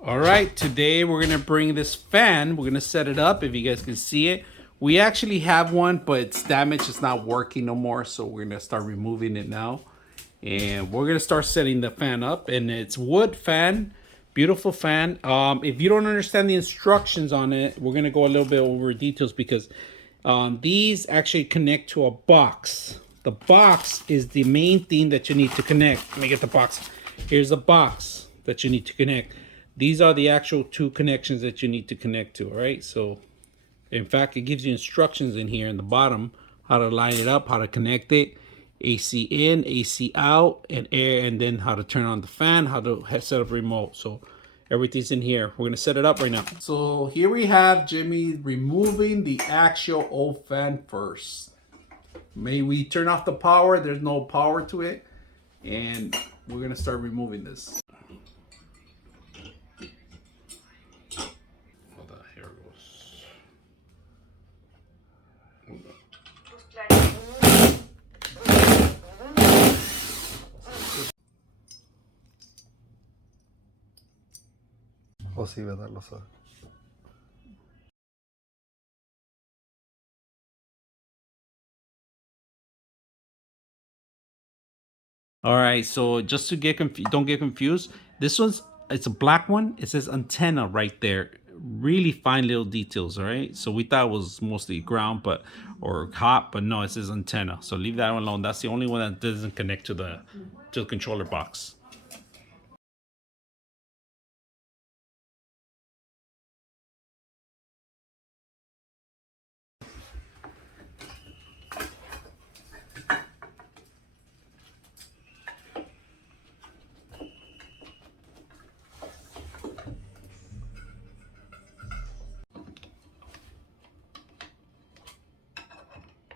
All right, today we're gonna bring this fan. We're gonna set it up. If you guys can see it, we actually have one, but it's damaged. It's not working no more. So we're gonna start removing it now, and we're gonna start setting the fan up. And it's wood fan, beautiful fan. If you don't understand the instructions on it, we're gonna go a little bit over details because these actually connect to a box. The box is the main thing that you need to connect. Let me get the box. Here's the box that you need to connect. These are the actual two connections that you need to connect to, all right? So, in fact, it gives you instructions in here in the bottom, how to line it up, how to connect it, AC in, AC out, and air, and then how to turn on the fan, how to set up remote. So, everything's in here. We're gonna set it up right now. So, here we have Jimmy removing the actual old fan first. May we turn off the power? There's no power to it. And we're gonna start removing this. O sí, ¿verdad? Lo sabe. All right, so just to get confused, don't get confused. This one's it's a black one. It says antenna right there. Really fine little details. All right, so we thought it was mostly ground, but or hot, but no, it says antenna. So leave that one alone. That's the only one that doesn't connect to the controller box.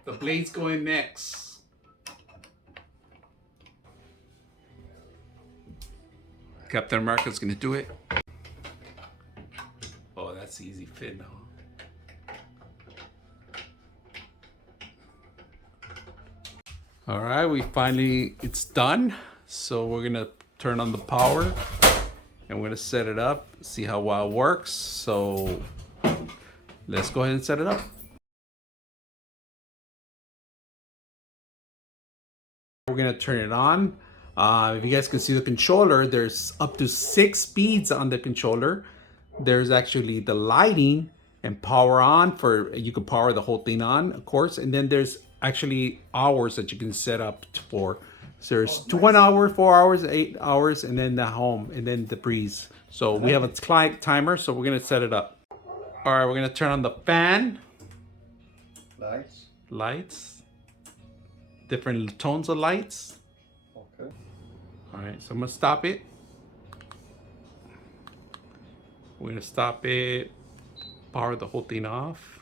The blade's going next. Captain America's gonna do it. Oh, that's easy fit now. All right, it's done. So we're gonna turn on the power and we're gonna set it up, see how well it works. So let's go ahead and set it up. We're gonna turn it on. If you guys can see the controller, there's up to 6 speeds on the controller. There's actually the lighting and power on for, you can power the whole thing on, of course. And then there's actually hours that you can set up for. So there's 1 hour, 4 hours, 8 hours, and then the home, and then the breeze. So we have a client timer, so we're gonna set it up. All right, we're gonna turn on the fan. Lights. Different tones of lights. Okay. All right, so I'm gonna stop it. We're gonna stop it, power the whole thing off.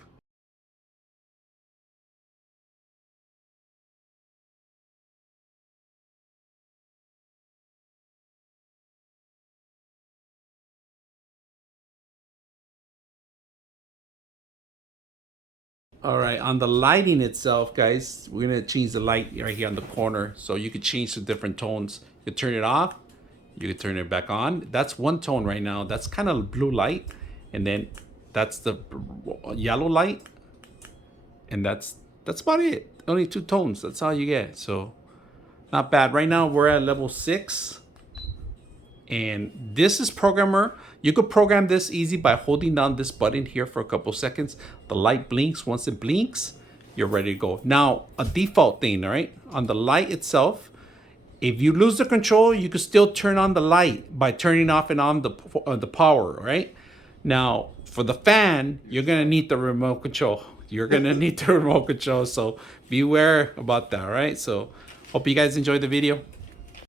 All right, on the lighting itself, guys, we're gonna change the light right here on the corner. So you could change the different tones. You could turn it off, you could turn it back on. That's one tone right now. That's kind of blue light. And then that's the yellow light. And that's about it. Only 2 tones, that's all you get. So not bad. Right now we're at level 6. And this is programmer. You could program this easy by holding down this button here for a couple seconds. The light blinks. Once it blinks, you're ready to go. Now, a default thing, all right? On the light itself, if you lose the control, you can still turn on the light by turning off and on the power, right? Now, for the fan, you're gonna need the remote control. You're gonna need the remote control, so beware about that, right? So, hope you guys enjoyed the video.